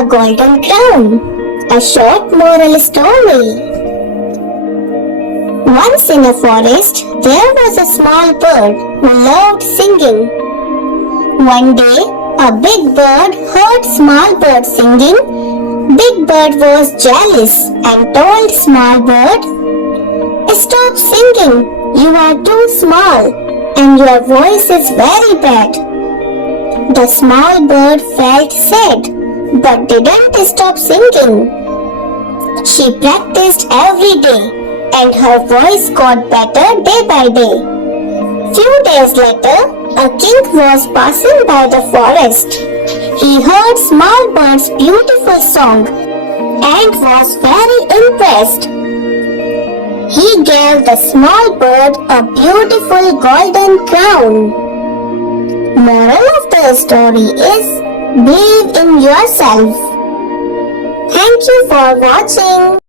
a golden crown. A short moral story. Once in a forest, there was a small bird who loved singing. One day, a big bird heard small bird singing. Big bird was jealous and told small bird, "Stop singing. You are too small and your voice is very bad." The small bird felt sad but didn't stop singing. She practiced every day and her voice got better day by day. Few days later, a king was passing by the forest. He heard small bird's beautiful song and was very impressed. He gave the small bird a beautiful golden crown. Moral of the story is, believe in yourself. Thank you for watching.